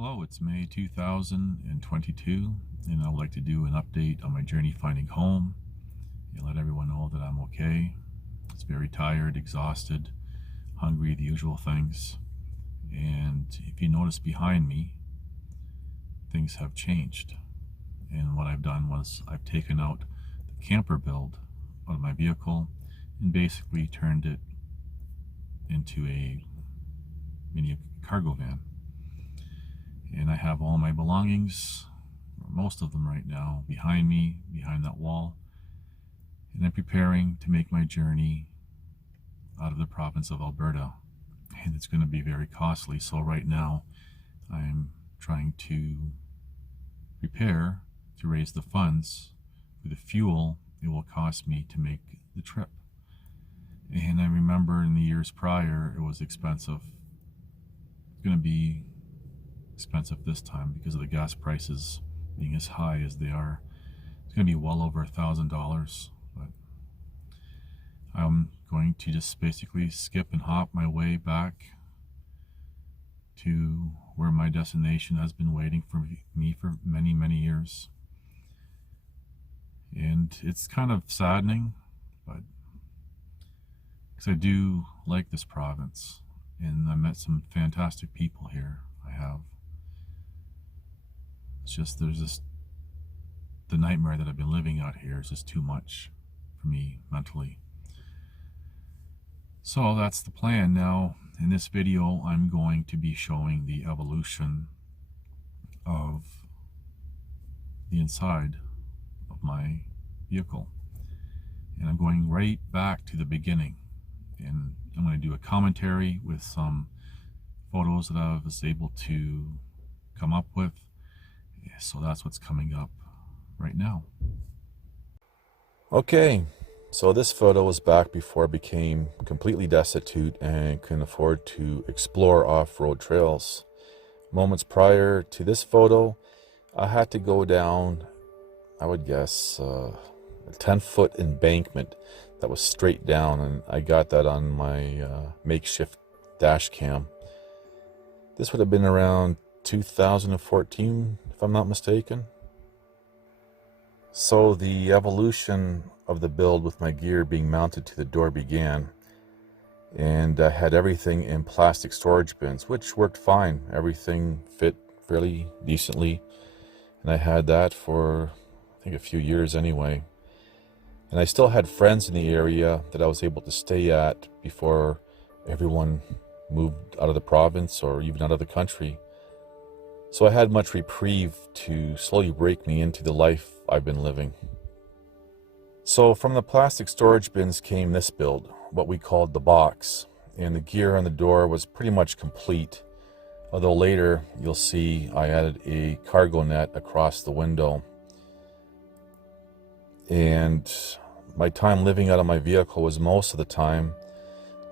Hello, it's May 2022, and I'd like to do an update on my journey finding home and let everyone know that I'm okay. It's very tired, exhausted, hungry, the usual things. And if you notice behind me, things have changed. And what I've done was I've taken out the camper build out of my vehicle and basically turned it into a mini cargo van. And I have all my belongings, or most of them right now, behind me, behind that wall. And I'm preparing to make my journey out of the province of Alberta. And it's going to be very costly. So right now, I'm trying to prepare to raise the funds for the fuel it will cost me to make the trip. And I remember in the years prior, it was expensive. It's going to be expensive this time because of the gas prices being as high as they are. It's going to be well over $1,000, but I'm going to just basically skip and hop my way back to where my destination has been waiting for me for many, many years. And it's kind of saddening, but because I do like this province and I met some fantastic people here. I have. It's just the nightmare that I've been living out here is just too much for me mentally. So that's the plan. Now in this video I'm going to be showing the evolution of the inside of my vehicle, and I'm going right back to the beginning, and I'm going to do a commentary with some photos that I was able to come up with. So that's what's coming up right now. Okay, so this photo was back before I became completely destitute and couldn't afford to explore off-road trails. Moments prior to this photo, I had to go down, I would guess, a 10-foot embankment that was straight down, and I got that on my makeshift dash cam. This would have been around 2014, if I'm not mistaken. So the evolution of the build with my gear being mounted to the door began, and I had everything in plastic storage bins, which worked fine. Everything fit fairly decently, and I had that for I think a few years anyway. And I still had friends in the area that I was able to stay at before everyone moved out of the province or even out of the country. So I had much reprieve to slowly break me into the life I've been living. So from the plastic storage bins came this build, what we called the box, and the gear on the door was pretty much complete. Although later you'll see I added a cargo net across the window. And my time living out of my vehicle was most of the time.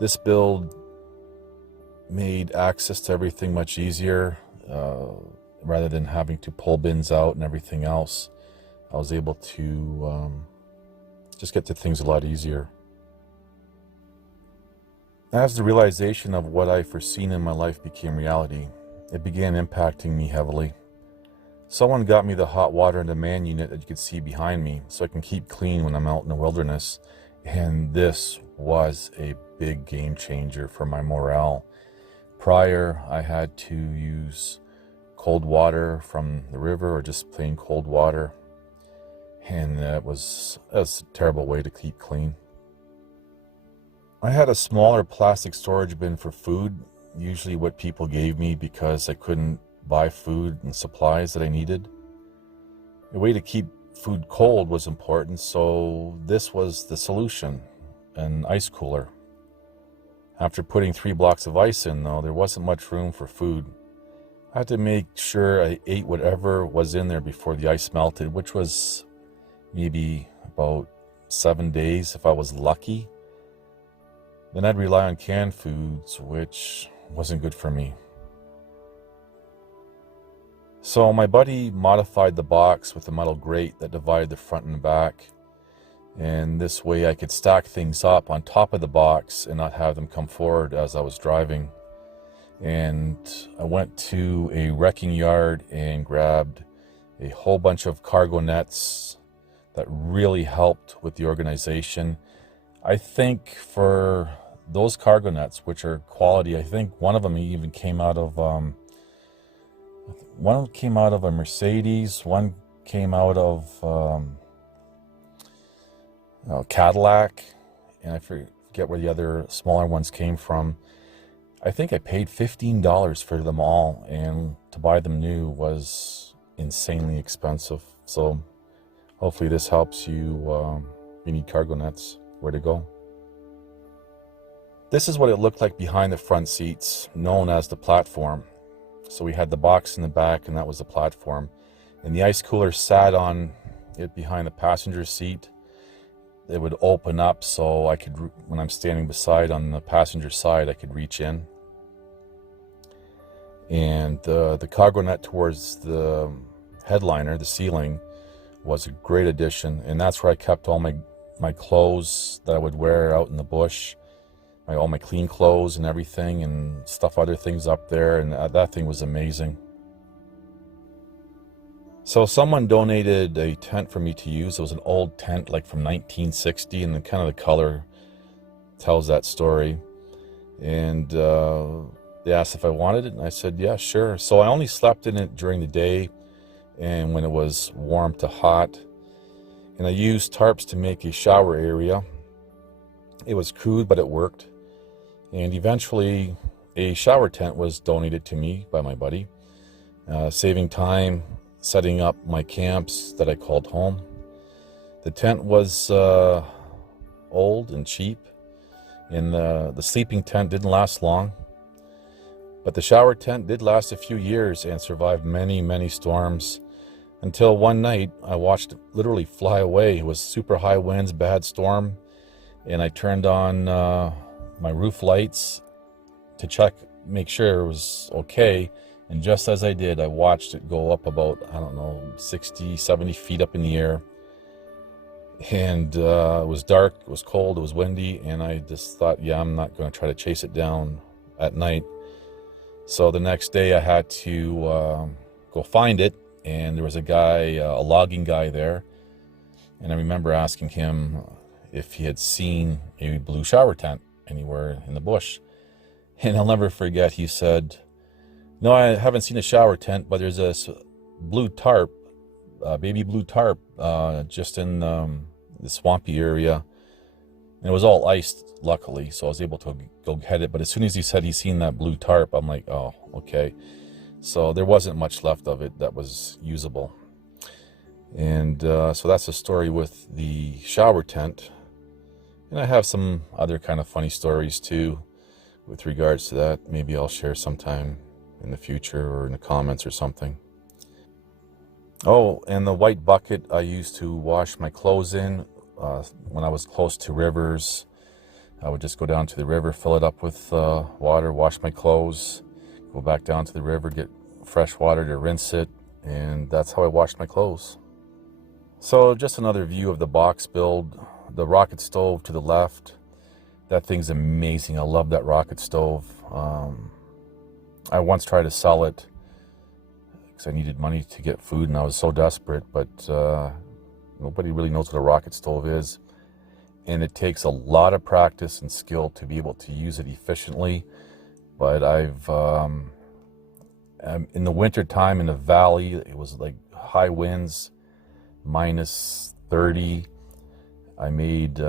This build made access to everything much easier. Rather than having to pull bins out and everything else, I was able to just get to things a lot easier. As the realization of what I foreseen in my life became reality, it began impacting me heavily. Someone got me the hot water and demand unit that you could see behind me so I can keep clean when I'm out in the wilderness, and this was a big game changer for my morale. Prior, I had to use cold water from the river or just plain cold water, and that was a terrible way to keep clean. I had a smaller plastic storage bin for food, usually what people gave me because I couldn't buy food and supplies that I needed. A way to keep food cold was important, so this was the solution, an ice cooler. After putting 3 blocks of ice in, though, there wasn't much room for food. I had to make sure I ate whatever was in there before the ice melted, which was maybe about 7 days if I was lucky. Then I'd rely on canned foods, which wasn't good for me. So my buddy modified the box with a metal grate that divided the front and back. And this way I could stack things up on top of the box and not have them come forward as I was driving. And I went to a wrecking yard and grabbed a whole bunch of cargo nets that really helped with the organization. I think for those cargo nets, which are quality, I think one of them even came out of a Mercedes, one came out of Cadillac, and I forget where the other smaller ones came from. I think I paid $15 for them all, and to buy them new was insanely expensive. So hopefully this helps you. You need cargo nets, where to go. This is what it looked like behind the front seats, known as the platform. So we had the box in the back, and that was the platform. And the ice cooler sat on it behind the passenger seat. It would open up so I could, when I'm standing beside on the passenger side, I could reach in. And the cargo net towards the headliner, the ceiling, was a great addition. And that's where I kept all my clothes that I would wear out in the bush, all my clean clothes and everything, and stuff, other things up there. And that thing was amazing. So someone donated a tent for me to use. It was an old tent, like from 1960, and kind of the color tells that story. And they asked if I wanted it, and I said, yeah, sure. So I only slept in it during the day and when it was warm to hot. And I used tarps to make a shower area. It was crude, but it worked. And eventually a shower tent was donated to me by my buddy, saving time setting up my camps that I called home. The tent was old and cheap, and the sleeping tent didn't last long, but the shower tent did last a few years and survived many, many storms, until one night I watched it literally fly away. It was super high winds, bad storm, and I turned on my roof lights to make sure it was okay. And just as I did, I watched it go up about, 60, 70 feet up in the air. And it was dark, it was cold, it was windy, and I just thought, yeah, I'm not going to try to chase it down at night. So the next day I had to go find it, and there was a guy, a logging guy there. And I remember asking him if he had seen a blue shower tent anywhere in the bush. And I'll never forget, he said, no, I haven't seen a shower tent, but there's a blue tarp, baby blue tarp, just in the swampy area. And it was all iced, luckily, so I was able to go get it. But as soon as he said he's seen that blue tarp, I'm like, oh, okay. So there wasn't much left of it that was usable. And so that's the story with the shower tent. And I have some other kind of funny stories too with regards to that. Maybe I'll share sometime in the future or in the comments or something. Oh, and the white bucket I used to wash my clothes in when I was close to rivers. I would just go down to the river, fill it up with water, wash my clothes, go back down to the river, get fresh water to rinse it, and that's how I washed my clothes. So just another view of the box build. The rocket stove to the left. That thing's amazing. I love that rocket stove. I once tried to sell it because I needed money to get food, and I was so desperate, but nobody really knows what a rocket stove is. And it takes a lot of practice and skill to be able to use it efficiently. But in the winter time in the valley, it was like high winds, -30. I made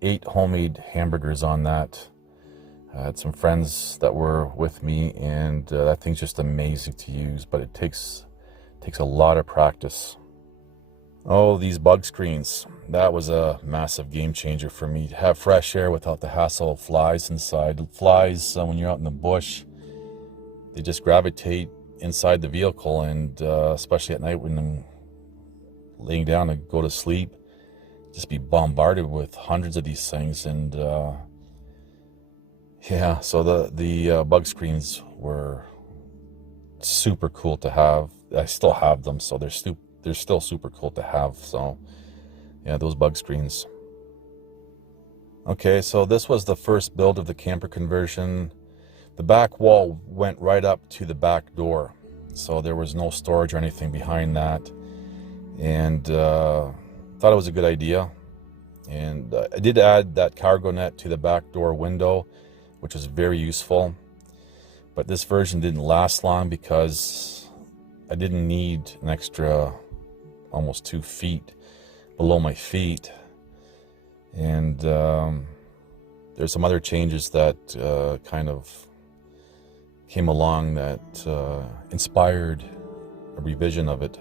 8 homemade hamburgers on that. I had some friends that were with me, and that thing's just amazing to use, but it takes a lot of practice. Oh, these bug screens. That was a massive game changer for me. To have fresh air without the hassle of flies inside. Flies, when you're out in the bush, they just gravitate inside the vehicle, and especially at night when I'm laying down to go to sleep, just be bombarded with hundreds of these things. And yeah, so the bug screens were super cool to have. I still have them, so they're still super cool to have. So yeah, those bug screens. Okay, so this was the first build of the camper conversion. The back wall went right up to the back door, so there was no storage or anything behind that, and thought it was a good idea. And I did add that cargo net to the back door window, which was very useful, but this version didn't last long because I didn't need an extra almost 2 feet below my feet. And there's some other changes that kind of came along that inspired a revision of it.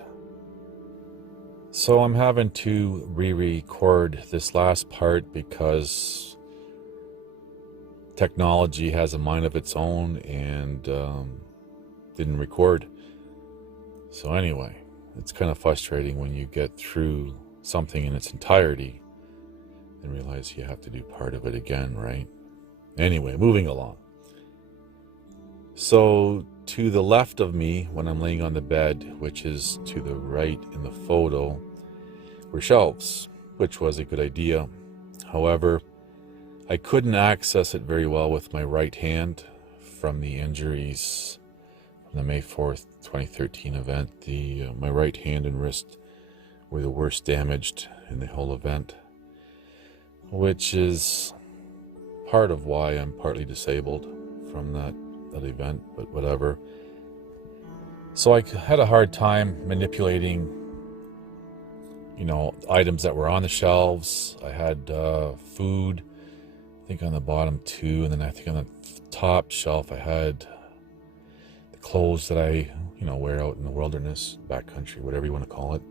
So I'm having to re-record this last part because technology has a mind of its own and didn't record. So anyway, it's kind of frustrating when you get through something in its entirety and realize you have to do part of it again, right? Anyway, moving along. So to the left of me when I'm laying on the bed, which is to the right in the photo, were shelves, which was a good idea. However, I couldn't access it very well with my right hand from the injuries from the May 4th, 2013 event. My right hand and wrist were the worst damaged in the whole event, which is part of why I'm partly disabled from that event, but whatever. So I had a hard time manipulating, items that were on the shelves. I had food, I think on the bottom 2, and then I think on the top shelf I had the clothes that I, wear out in the wilderness, backcountry, whatever you want to call it.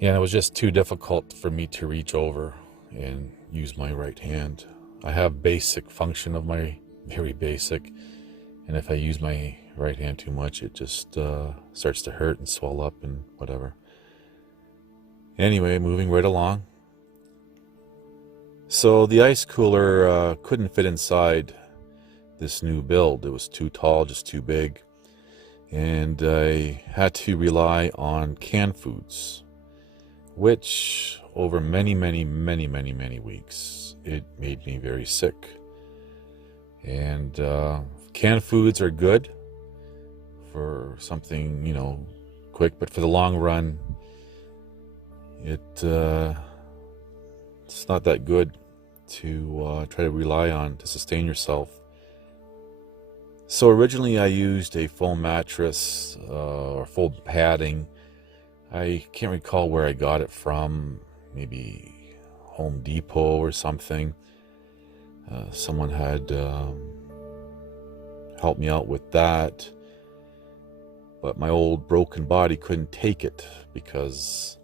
And it was just too difficult for me to reach over and use my right hand. I have basic function of my very basic, and if I use my right hand too much, it just starts to hurt and swell up and whatever. Anyway, moving right along. So the ice cooler couldn't fit inside this new build. It was too tall, just too big, and I had to rely on canned foods, which over many weeks, it made me very sick. And canned foods are good for something, quick, but for the long run, it's not that good to try to rely on to sustain yourself. So originally I used a foam mattress or foam padding. I can't recall where I got it from, maybe Home Depot or something. Someone had helped me out with that, but my old broken body couldn't take it because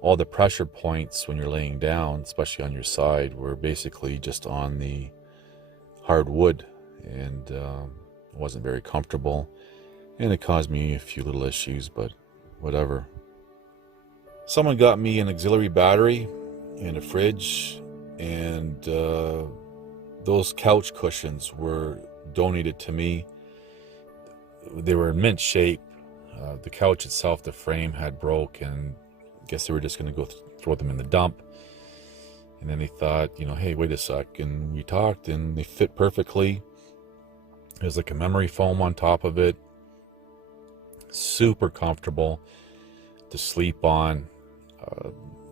all the pressure points when you're laying down, especially on your side, were basically just on the hard wood, and it wasn't very comfortable, and it caused me a few little issues, but whatever. Someone got me an auxiliary battery and a fridge, and those couch cushions were donated to me. They were in mint shape. The couch itself, the frame had broke, and I guess they were just going to go throw them in the dump. And then they thought, hey, wait a sec. And we talked, and they fit perfectly. There's like a memory foam on top of it. Super comfortable to sleep on.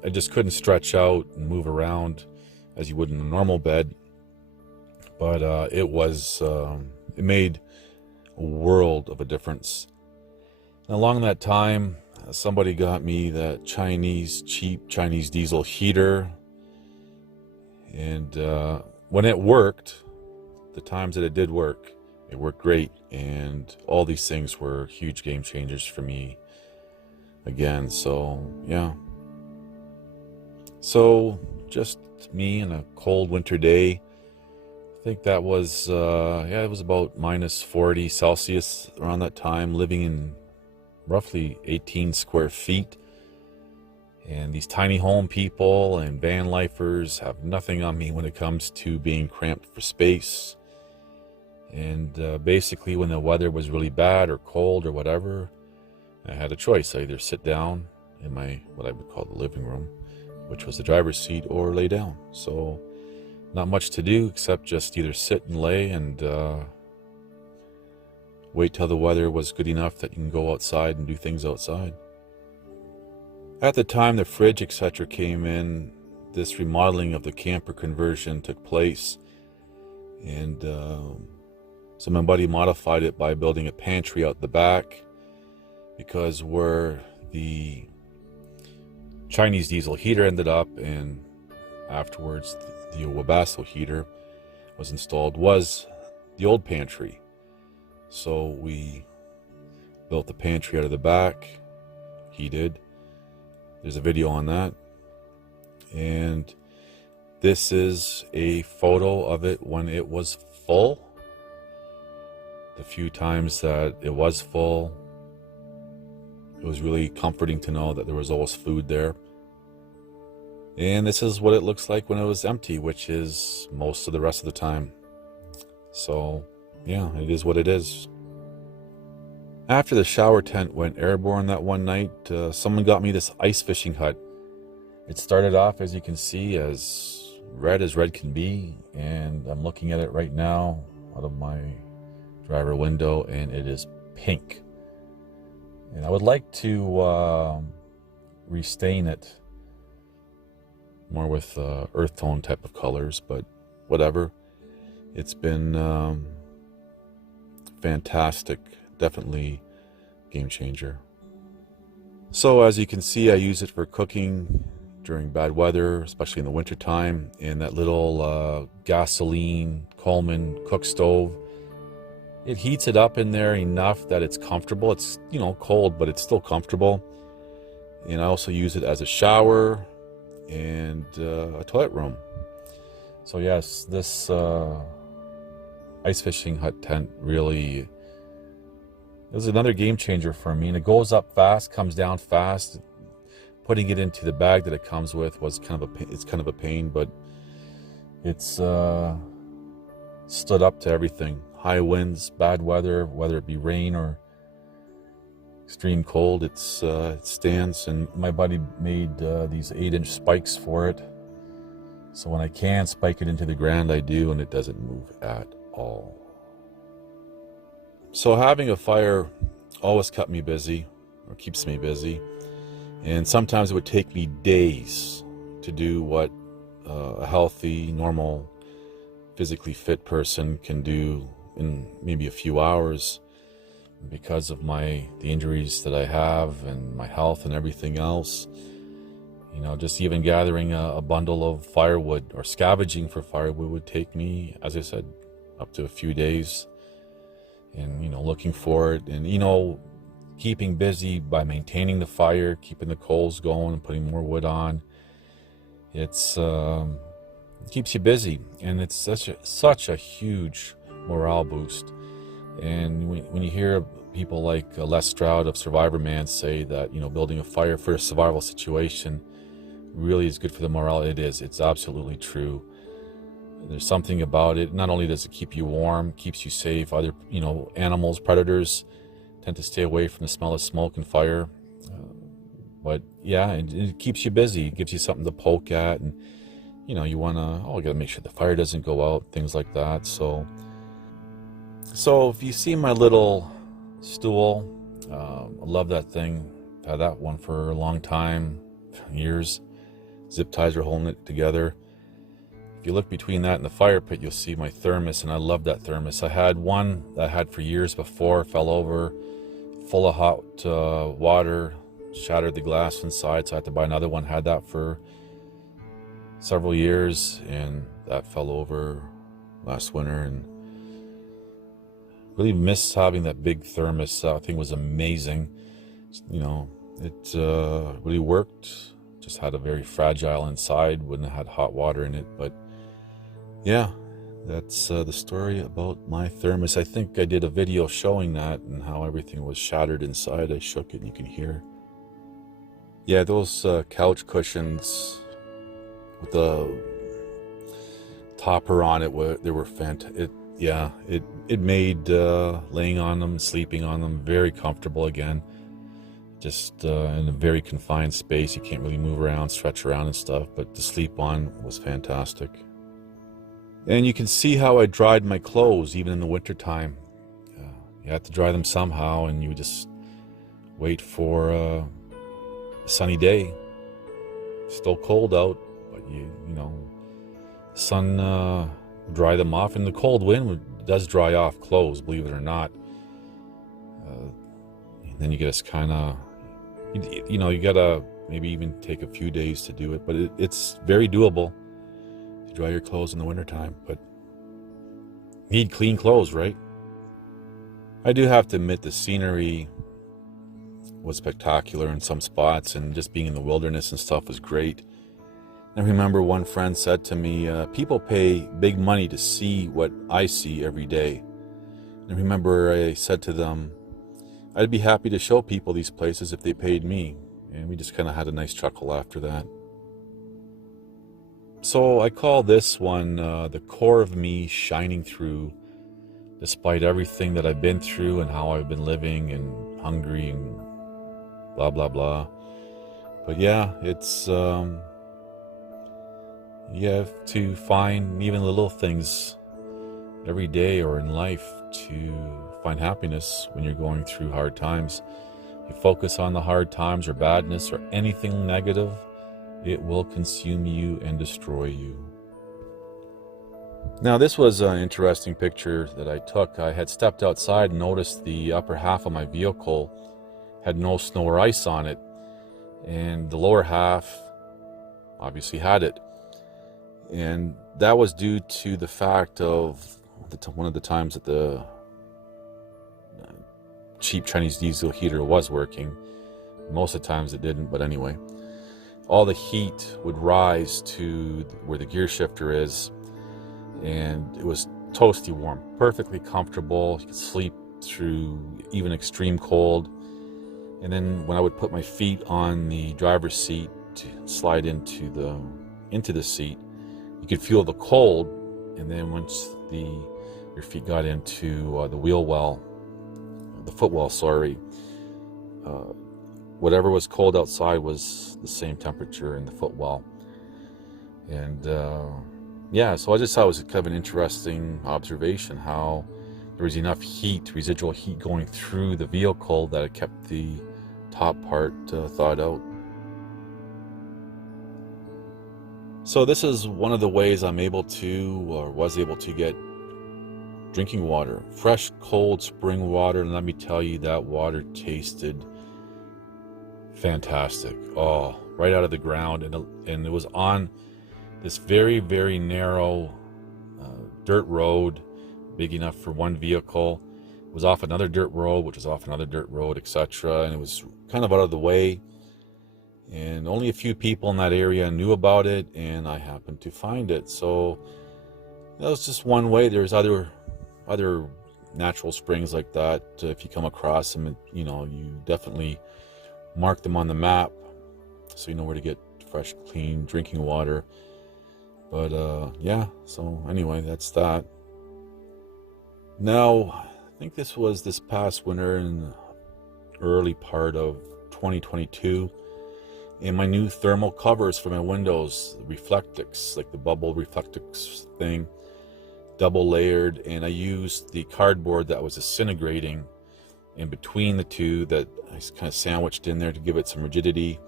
I just couldn't stretch out and move around as you would in a normal bed. But it made a world of a difference. And along that time, somebody got me that cheap Chinese diesel heater. And when it worked, the times that it did work, it worked great. And all these things were huge game changers for me again. So, yeah. So, just me on a cold winter day. I think that was, it was about minus 40 Celsius around that time, living in roughly 18 square feet. And these tiny home people and van lifers have nothing on me when it comes to being cramped for space. And basically when the weather was really bad or cold or whatever, I had a choice. I either sit down in my, what I would call the living room, which was the driver's seat, or lay down. So Not much to do except just either sit and lay and wait till the weather was good enough that you can go outside and do things outside. At the time the fridge, etc. came in, this remodeling of the camper conversion took place, and so my buddy modified it by building a pantry out the back, because where the Chinese diesel heater ended up, and afterwards the Webasto heater was installed, was the old pantry. So we built the pantry out of the back. He did. There's a video on that. And this is a photo of it when it was full. The few times that it was full, it was really comforting to know that there was always food there. And this is what it looks like when it was empty, which is most of the rest of the time. So yeah, it is what it is. After the shower tent went airborne that one night, someone got me this ice fishing hut. It started off, as you can see, as red can be, and I'm looking at it right now out of my driver window, and it is pink. And I would like to restain it more with earth tone type of colors, but whatever. It's been fantastic. Definitely game changer. So as you can see, I use it for cooking during bad weather, especially in the winter time. And that little gasoline Coleman cook stove, it heats it up in there enough that it's comfortable. It's, you know, cold, but it's still comfortable. And I also use it as a shower and a toilet room. So yes, this ice fishing hut tent really, it was another game changer for me. And it goes up fast, comes down fast. Putting it into the bag that it comes with was kind of a pain, but it's stood up to everything. High winds, bad weather, whether it be rain or extreme cold, it stands. And my buddy made these 8-inch spikes for it. So when I can spike it into the ground, I do, and it doesn't move at all. So having a fire always kept me busy, or keeps me busy. And sometimes it would take me days to do what a healthy, normal, physically fit person can do in maybe a few hours. Because of the injuries that I have and my health and everything else, you know, just even gathering a bundle of firewood or scavenging for firewood would take me, as I said, up to a few days. And, you know, looking for it and, you know, keeping busy by maintaining the fire, keeping the coals going and putting more wood on. It keeps you busy, and it's such a huge morale boost. And when you hear people like Les Stroud of Survivor Man say that, you know, building a fire for a survival situation really is good for the morale, it is. It's absolutely true. There's something about it. Not only does it keep you warm, keeps you safe. Other, you know, animals, predators tend to stay away from the smell of smoke and fire. But yeah, it keeps you busy. It gives you something to poke at, and you know, you wanna, I gotta make sure the fire doesn't go out, things like that. So if you see my little stool, I love that thing. I've had that one for a long time, years. Zip ties are holding it together. If you look between that and the fire pit, you'll see my thermos, and I love that thermos. I had one that I had for years before, fell over, full of hot water, shattered the glass inside, so I had to buy another one. Had that for several years, and that fell over last winter, and really miss having that big thermos. I think it was amazing. You know, it really worked. Just had a very fragile inside, wouldn't have had hot water in it. But yeah, that's the story about my thermos. I think I did a video showing that and how everything was shattered inside. I shook it and you can hear. Yeah, those couch cushions with the topper on it, they were fantastic. It made laying on them, sleeping on them very comfortable again. Just in a very confined space, you can't really move around, stretch around and stuff, but to sleep on was fantastic. And you can see how I dried my clothes even in the wintertime. You had to dry them somehow, and you just wait for a sunny day. Still cold out, but you know, the sun dry them off, and the cold wind does dry off clothes, believe it or not. And then you just kind of, you know, you gotta maybe even take a few days to do it, but it's very doable to dry your clothes in the wintertime. But need clean clothes, right? I do have to admit the scenery was spectacular in some spots, and just being in the wilderness and stuff was great. I remember one friend said to me, people pay big money to see what I see every day. And I remember I said to them, I'd be happy to show people these places if they paid me. And we just kind of had a nice chuckle after that. So I call this one the core of me shining through, despite everything that I've been through and how I've been living and hungry and blah, blah, blah. But yeah, it's, you have to find even the little things every day or in life to find happiness when you're going through hard times. You focus on the hard times or badness or anything negative, it will consume you and destroy you. Now, this was an interesting picture that I took. I had stepped outside and noticed the upper half of my vehicle had no snow or ice on it, and the lower half obviously had it. And that was due to the fact of one of the times that the cheap Chinese diesel heater was working. Most of the times it didn't, but anyway. All the heat would rise to where the gear shifter is, and it was toasty warm, perfectly comfortable. You could sleep through even extreme cold. And then when I would put my feet on the driver's seat to slide into the seat, you could feel the cold. And then once your feet got into the wheel well, the footwell, sorry, whatever was cold outside was the same temperature in the footwell. And yeah, so I just thought it was kind of an interesting observation how there was enough heat, residual heat going through the vehicle that it kept the top part thawed out. So this is one of the ways I'm able to, or was able to, get drinking water, fresh, cold spring water. And let me tell you, that water tasted fantastic. Oh, right out of the ground. And it was on this very, very narrow dirt road, big enough for one vehicle. It was off another dirt road, which was off another dirt road, etc. And it was kind of out of the way. And only a few people in that area knew about it, and I happened to find it. So that was just one way. There's other natural springs like that. If you come across them, you know, you definitely mark them on the map so you know where to get fresh, clean drinking water. But yeah, so anyway, that's that. Now, I think this was this past winter in the early part of 2022. And my new thermal covers for my windows, Reflectix, like the bubble Reflectix thing, double layered. And I used the cardboard that was disintegrating in between the two that I kind of sandwiched in there to give it some rigidity.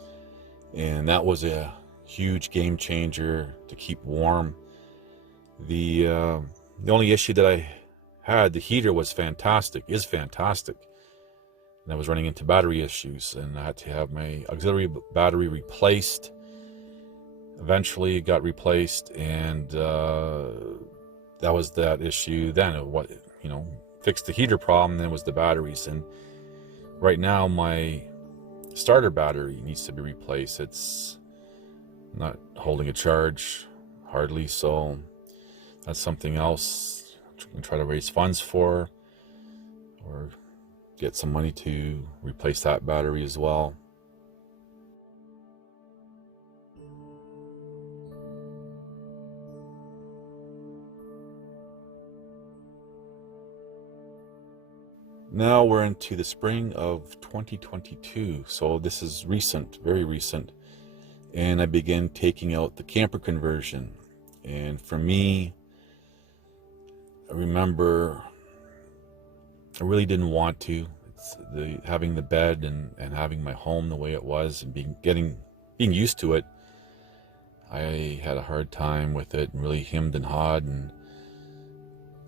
And that was a huge game changer to keep warm. The only issue that I had, the heater was fantastic, is fantastic. And I was running into battery issues, and I had to have my auxiliary battery replaced. Eventually it got replaced, and that was that issue then. What, you know, fixed the heater problem, then was the batteries. And right now my starter battery needs to be replaced. It's not holding a charge hardly, so that's something else I can try to raise funds for, or get some money to replace that battery as well. Now we're into the spring of 2022, so this is recent, very recent, and I began taking out the camper conversion. And for me, I remember I really didn't want to. Having the bed and having my home the way it was and being used to it. I had a hard time with it and really hemmed and hawed and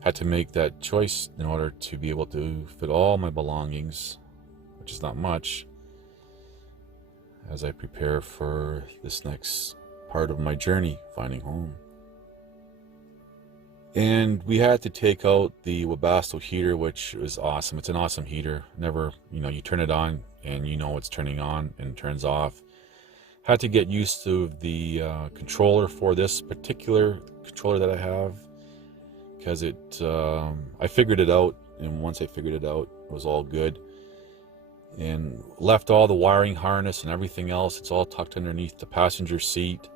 had to make that choice in order to be able to fit all my belongings, which is not much, as I prepare for this next part of my journey, finding home. And we had to take out the Webasto heater, which was awesome. It's an awesome heater. Never, you turn it on and it's turning on and turns off. Had to get used to the controller for this particular controller that I have, because I figured it out, and once I figured it out, it was all good. And left all the wiring harness and everything else. It's all tucked underneath the passenger seat.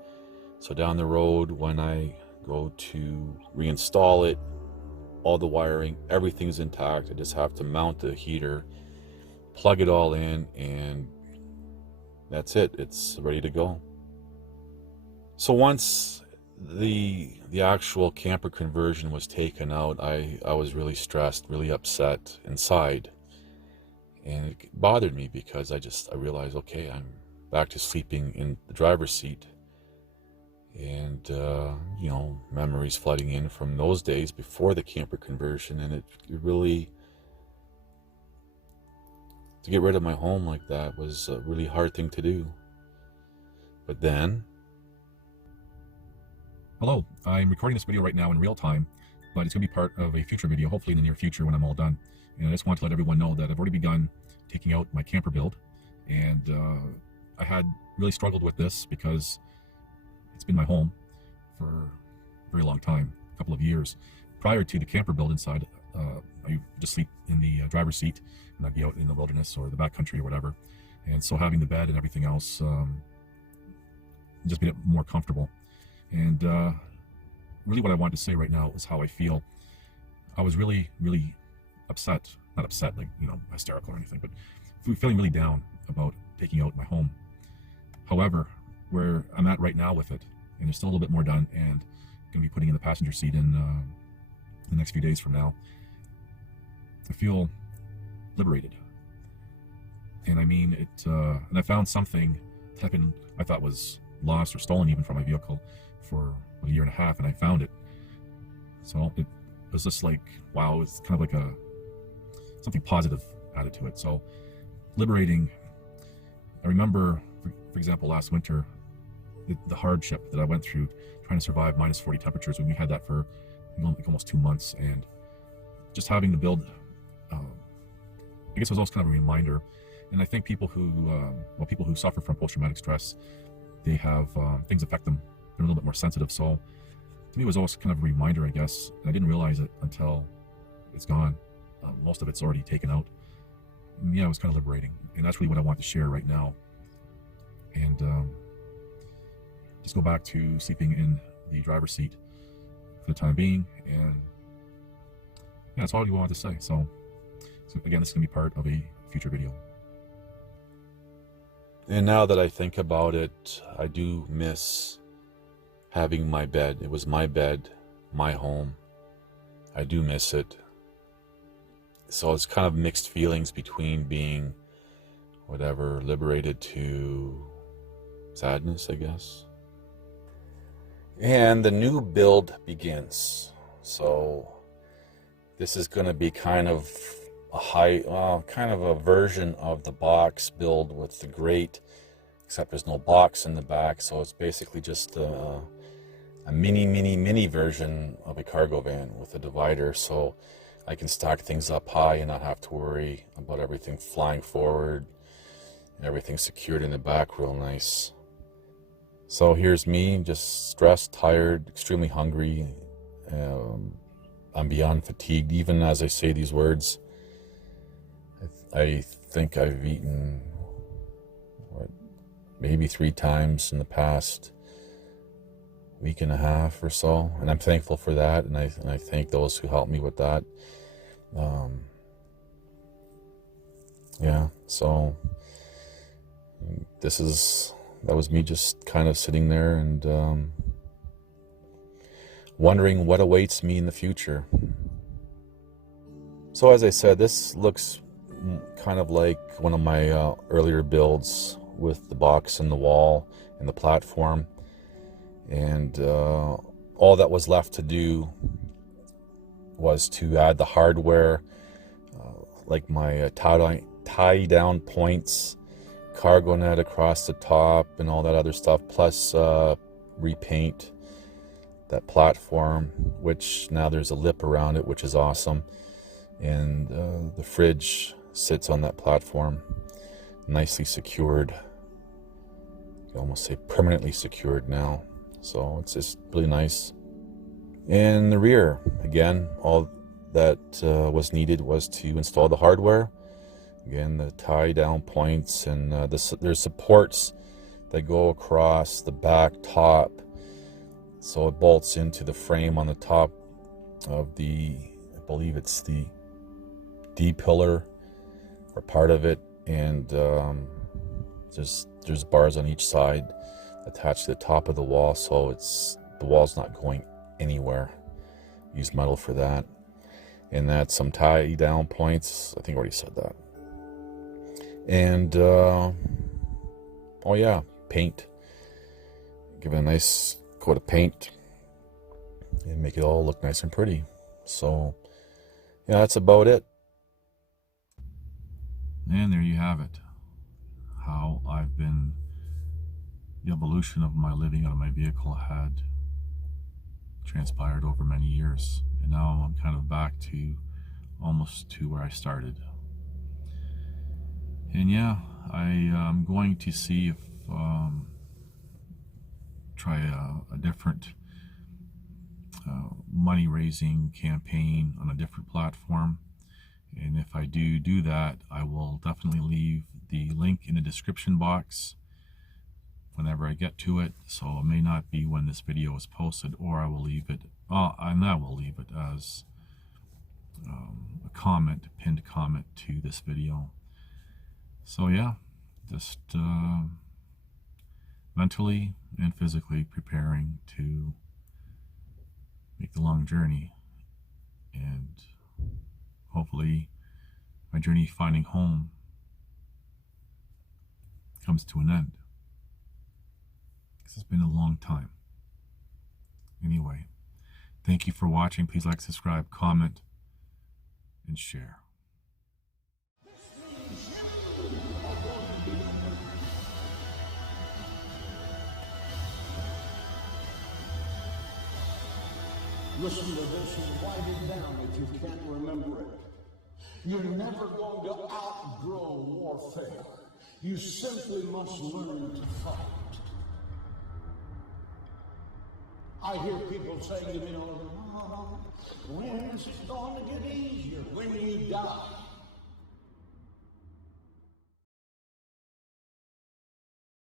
So down the road, when I go to reinstall it, all the wiring, everything's intact. I just have to mount the heater, plug it all in, and that's it. It's ready to go. So once the actual camper conversion was taken out, I was really stressed, really upset inside. And it bothered me because I realized, okay, I'm back to sleeping in the driver's seat. And, memories flooding in from those days before the camper conversion. And it really, to get rid of my home like that was a really hard thing to do. But then... Hello, I'm recording this video right now in real time, but it's going to be part of a future video, hopefully in the near future when I'm all done. And I just want to let everyone know that I've already begun taking out my camper build. And I had really struggled with this because it's been my home for a very long time, a couple of years. Prior to the camper build inside, I used to sleep in the driver's seat, and I'd be out in the wilderness or the backcountry or whatever. And so having the bed and everything else just made it more comfortable. And really what I wanted to say right now is how I feel. I was really, really upset. Not upset, like, hysterical or anything, but feeling really down about taking out my home. However, where I'm at right now with it, and there's still a little bit more done, and going to be putting in the passenger seat in the next few days from now, I feel liberated. And I mean it, and I found something that I thought was lost or stolen even from my vehicle for a year and a half, and I found it. So it was just like, wow, it's kind of like something positive added to it. So liberating. I remember, for example, last winter, the hardship that I went through trying to survive minus 40 temperatures when we had that for like almost 2 months, and just having to build, I guess it was also kind of a reminder. And I think people who suffer from post-traumatic stress, they have things affect them. They're a little bit more sensitive. So to me, it was also kind of a reminder, I guess. And I didn't realize it until it's gone. Most of it's already taken out. And yeah, it was kind of liberating. And that's really what I want to share right now. And just go back to sleeping in the driver's seat for the time being. And yeah, that's all I wanted to say. So again, this is going to be part of a future video. And now that I think about it, I do miss having my bed. It was my bed, my home. I do miss it. So it's kind of mixed feelings between being liberated to sadness, I guess. And the new build begins. So this is going to be kind of a version of the box build with the grate, except there's no box in the back. So it's basically just a mini version of a cargo van with a divider. So I can stack things up high and not have to worry about everything flying forward. Everything secured in the back real nice. So here's me, just stressed, tired, extremely hungry. I'm beyond fatigued, even as I say these words. I think I've eaten, maybe 3 times in the past week and a half or so, and I'm thankful for that, and I thank those who helped me with that. Yeah, so that was me just kind of sitting there, and wondering what awaits me in the future. So as I said, this looks kind of like one of my earlier builds with the box and the wall and the platform. And all that was left to do was to add the hardware, like my tie down points, cargo net across the top and all that other stuff, plus repaint that platform, which now there's a lip around it, which is awesome. And the fridge sits on that platform, nicely secured. You can almost say permanently secured now. So it's just really nice. In the rear, again, all that was needed was to install the hardware. Again, the tie down points, and there's supports that go across the back top, so it bolts into the frame on the top of the, I believe it's the D pillar or part of it, and there's bars on each side attached to the top of the wall, so the wall's not going anywhere. Use metal for that. And that's some tie down points. I think I already said that. And oh yeah, paint. Give it a nice coat of paint and make it all look nice and pretty. So yeah, that's about it. And there you have it. How the evolution of my living out of my vehicle had transpired over many years, and now I'm kind of back to almost to where I started. And yeah, I'm going to see if try a different money raising campaign on a different platform, and if I do that, I will definitely leave the link in the description box whenever I get to it. So it may not be when this video is posted, or I will leave it, and I will leave it as a comment, a pinned comment to this video. So yeah, just mentally and physically preparing to make the long journey, and hopefully my journey finding home comes to an end. It's been a long time. Anyway, thank you for watching. Please like, subscribe, comment, and share. Listen to this and write it down if you can't remember it. You're never going to outgrow warfare. You simply must learn to fight. I hear people saying to me, when is it going to get easier? When you die.